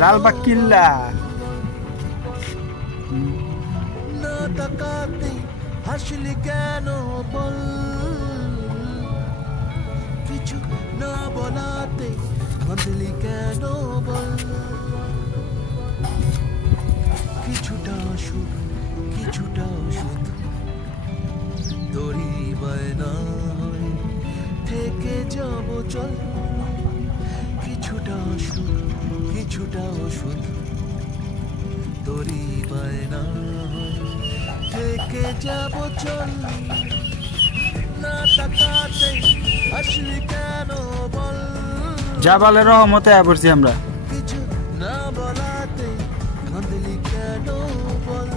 লালবাগ কিল্লা। না তাকাতে হাসলি কেন বল, কিছু না বলাতে কাঁদলি কেন বল, কিছুটা সুখ কিছুটা ওষুধ তোরই বায়না হয় থেকে যাব চল, কিছুটা সুখ কিছুটা ওষুধ তোরই বায়না হয় থেকে যাব চল, না তাকাতে আসলি কেন বল, জাবালের রহমতে পড়ছি আমরা। কিছু না বলাতে কাঁদলি কেন বল।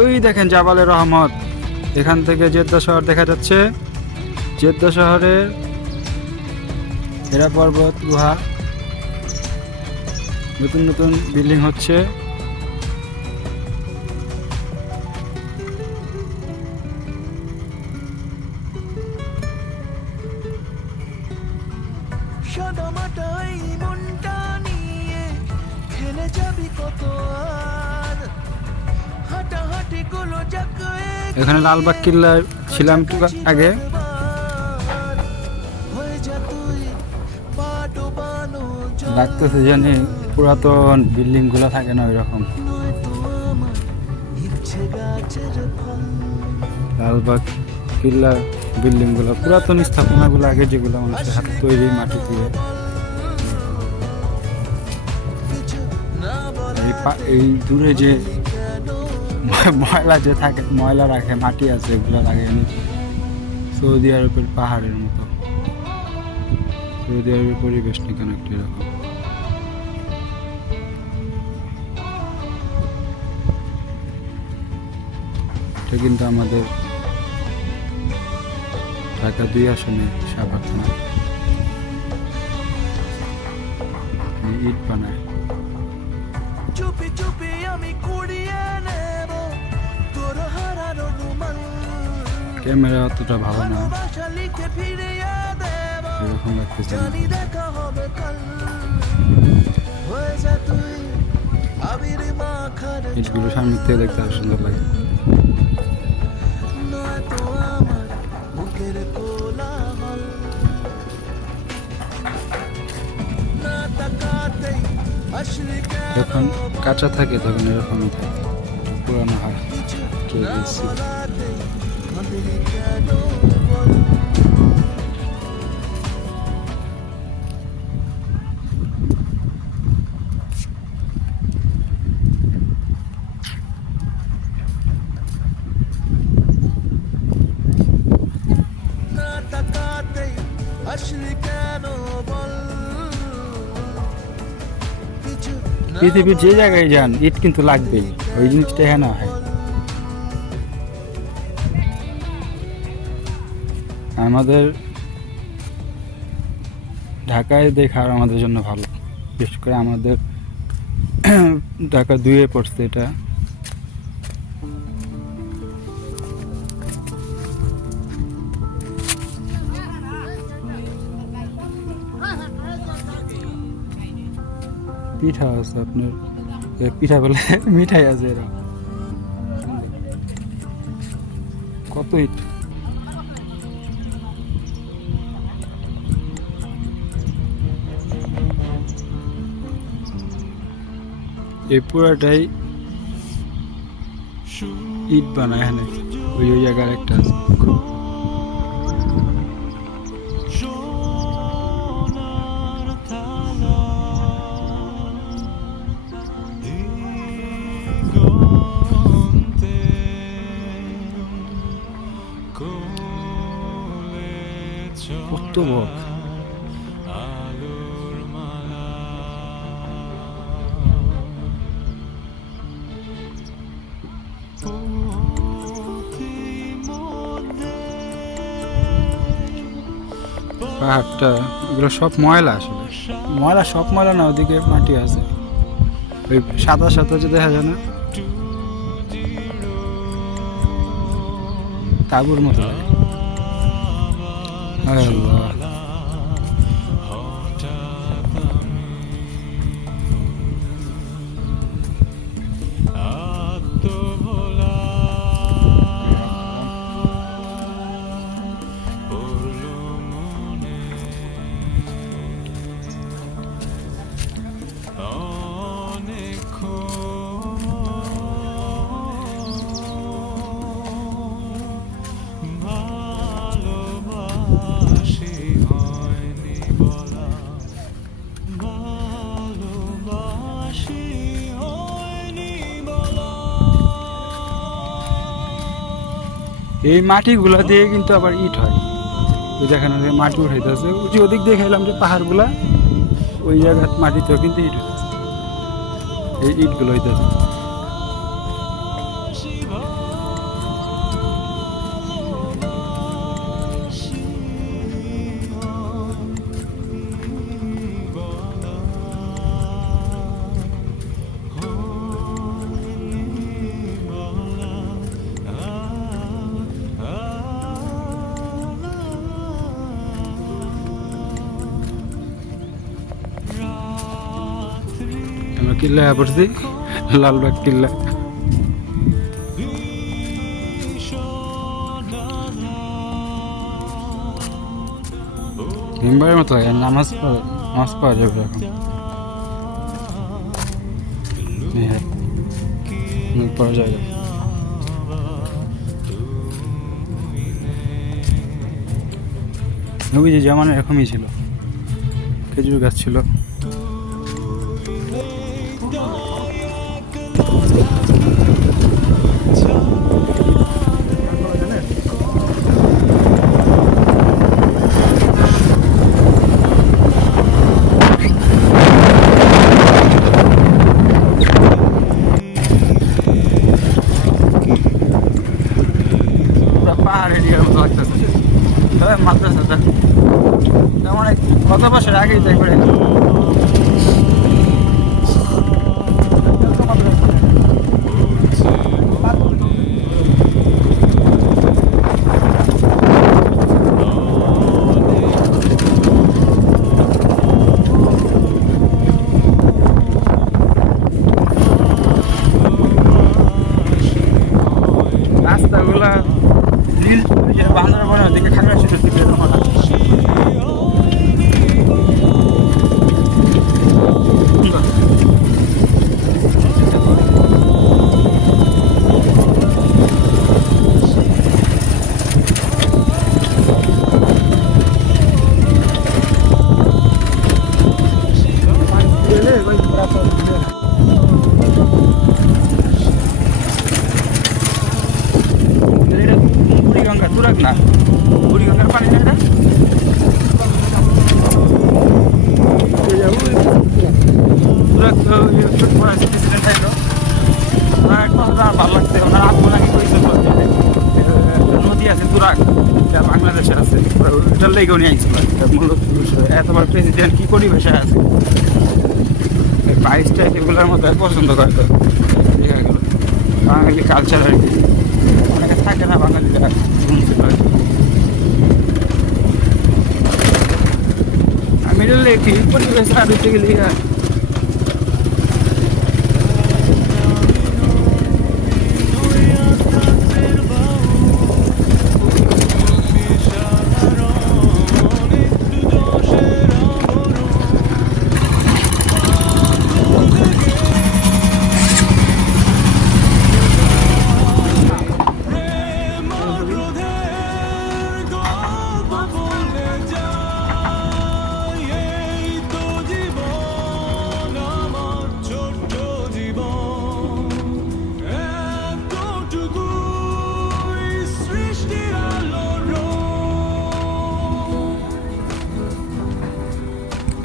ওই দেখেন জাবালের রহমত, এখান থেকে জেদ্দা শহর দেখা যাচ্ছে। জেদ্দা শহরের হেরা পর্বত গুহা, নতুন নতুন বিল্ডিং হচ্ছে। সাদামাটা এই মনটা নিয়ে খেলে যাবি কত আর, হাঁটাহাঁটি গুলো যাকে এখানে লালবাগ কিল্লা ছিলাম একটু আগে। হয়ে যা তুই পাডোবানো লাগতেছে জানি পুরাতন বিল্ডিং গুলো থাকে না ওই রকম। নয়তো আমার ইচ্ছে গাছের ফল, লালবাগ কিল্লা বিল্ডিং গুলো, পুরাতন স্থাপনা গুলো আগে যেগুলো মানুষের হাতে তৈরি মাটি দিয়ে। কিছু না এই দূরে যে ময়লা যে থাকে, ময়লা রাখে, মাটি আছে, এগুলো লাগে সৌদি আরবের পাহাড়ের মতো। সৌদি আরবের পরিবেশ না কেন একটু এরকম। এটা কিন্তু আমাদের ঢাকা 2 আসনে সাভার থানা। ইট বানায়। চুপি চুপি আমি কুড়িয়ে নেব তোর হারার অনুমান, ক্যামেরা অতটা ভালো না, ভালোবাসা লিখে ফিরিয়ে দেব, এরকম লাগতেছে। জানি দেখা হবে কাল, হয়ে যা তুই আবির মাখার ইটগুলো সামনে থেকে দেখতে আরো সুন্দর লাগে। নয়তো আমার মুখের কোলাহল, না তাকাতেই আসলি কেন যখন কাঁচা থাকে তখন এরকমই থাকে, পুরানো হয়। না বলাতে কাঁদলি কেন বল, না তাকাতেই আসলি কেন বল, কিছু না পৃথিবীর যে জায়গায় যান ইট কিন্তু লাগবেই, ওই জিনিসটা এখানে হয়। আমাদের ঢাকায় দেখার আমাদের জন্য ভালো, বিশেষ করে আমাদের ঢাকা 2-এ পড়ছে এটা। পিঠা আছে আপনার, পিঠা বলে মিঠাই আছে এরা, কত ইট। এই পুরাটাই ইট বানায় এখানে, ওই ওই জায়গার একটা আছে। কত বড় পাহাড়টা, এগুলো সব ময়লা, আসলে ময়লা, সব ময়লা না, ওদিকে মাটি আছে, ওই সাদা সাদা যে দেখা যায় না, তাঁবুর মতো লাগে। আল্লাহ, এই মাটিগুলা দিয়ে কিন্তু আবার ইট হয়। ওই দেখেন ওই যে মাটি উঠাইতেছে, যে ওদিক দিয়ে খেলাম যে পাহাড়গুলা, ওই জায়গার মাটিতেও কিন্তু ইট হইতেছে, এই ইটগুলো হইতেছে। আমরা কিল্লা পড়ছি, লালবাগ কিল্লা। মেম্বারের মতো হয়, নামাজ পাওয়া যাবে এখন। হ্যাঁ, পাওয়া যাবে। নবীজি যেমন এরকমই ছিল, খেজুর গাছ ছিল। পাহাড় এরিয়ার মতো লাগতেছে, তবে মাদ্রাসাটা তেমন কত বছর আগেই তাই করে। রাস্তাগুলা বান্দরবনের দিকে খাগড়াছড়ির দিকে এরকম বুড়িগঙ্গা তুরাগ না, বুড়িগঙ্গার পানি না এটা। তুরাগ তো প্রেসিডেন্ট থাকলো, ওনার একটা কথা আমার ভালো লাগছে, ওনার আব্বু নাকি কইছিল নদী আছে তুরাগ, এটা বাংলাদেশে আছে, ওটার লেগে উনি আইছিল। মূলত এতবার প্রেসিডেন্ট কি পরিবেশে আছে, বাইশটা এগুলোর মতো পছন্দ করে। তো দেখা গেল বাঙালি কালচার আর কি, অনেকে থাকে না বাঙালিরা। আমি কি পরিবেশ আর উঠে গেলি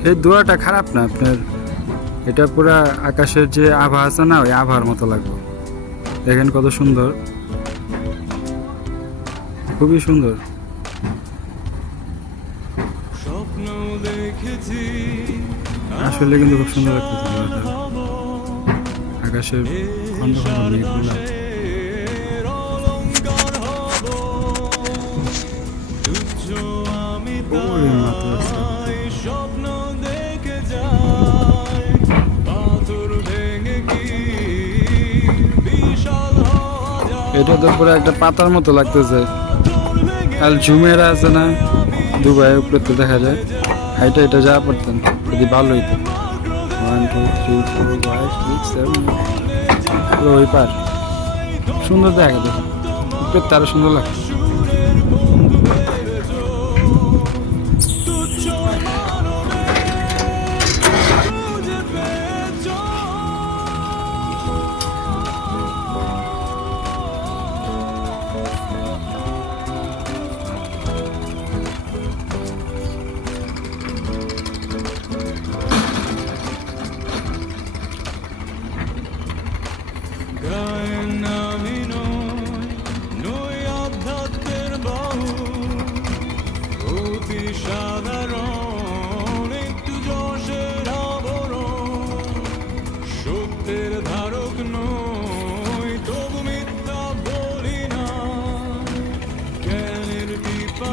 এই দোয়াটা খারাপ না আপনার, এটা পুরা আকাশের যে আভা আছে না, ওই আভার মতো লাগবে। দেখেন কত সুন্দর, খুবই সুন্দর। আসলে কিন্তু খুব সুন্দর লাগতেছে আকাশের খন্ড খন্ড মেঘগুলা। ওরে মাথা এটা তো পুরো একটা পাতার মতো লাগতেছে। আর ঝুমেরা আছে না দুবাই, উপরে তো দেখা যায়। হাইটা এটা যা পড়তেন যদি ভালো হইতো। 1 2 3 4 5 6 7 পুরো ওই পার সুন্দর দেখা যায়, উপরে তারও সুন্দর লাগছে।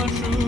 শুরু